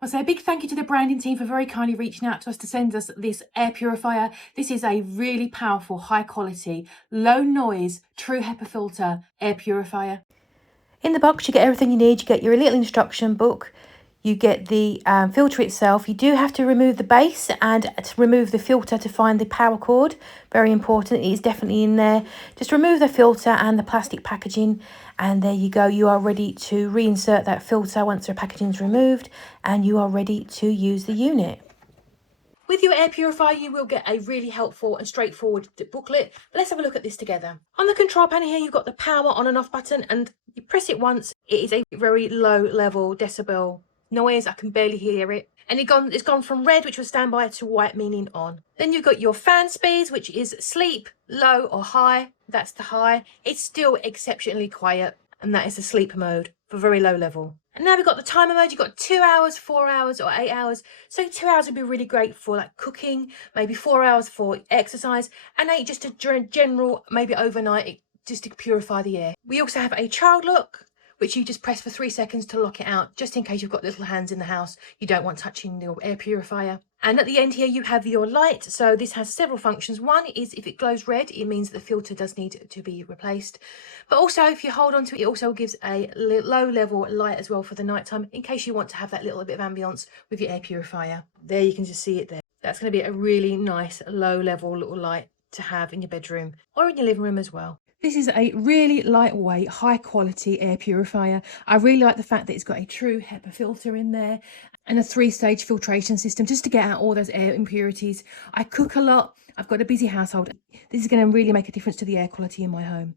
Well, so a big thank you to the branding team for very kindly reaching out to us to send us this air purifier. This is a really powerful, high quality, low noise, true HEPA filter air purifier. In the box, you get everything you need. You get your little instruction book. You get the filter itself. You do have to remove the base and to remove the filter to find the power cord. Very important. It is definitely in there. Just remove the filter and the plastic packaging. And there you go. You are ready to reinsert that filter once the packaging is removed. And you are ready to use the unit. With your air purifier, you will get a really helpful and straightforward booklet. But let's have a look at this together. On the control panel here, you've got the power on and off button, and you press it once. It is a very low level decibel noise. I can barely hear it. And it's gone from red, which was standby, to white, meaning on. Then you've got your fan speeds, which is sleep, low or high. That's the high. It's still exceptionally quiet, and that is the sleep mode for very low level. And now we've got the timer mode. You've got 2 hours, 4 hours, or 8 hours. So 2 hours would be really great for like cooking, maybe 4 hours for exercise, and 8 just a general, maybe overnight, just to purify the air. We also have a child lock, which you just press for 3 seconds to lock it out, just in case you've got little hands in the house you don't want touching your air purifier. And at the end here, you have your light. So this has several functions. One is if it glows red, it means the filter does need to be replaced. But also, if you hold on to it, it also gives a low level light as well for the nighttime, in case you want to have that little bit of ambience with your air purifier. There, you can just see it there. That's going to be a really nice low level little light to have in your bedroom or in your living room as well. This is a really lightweight, high quality air purifier. I really like the fact that it's got a true HEPA filter in there and a 3-stage filtration system just to get out all those air impurities. I cook a lot. I've got a busy household. This is going to really make a difference to the air quality in my home.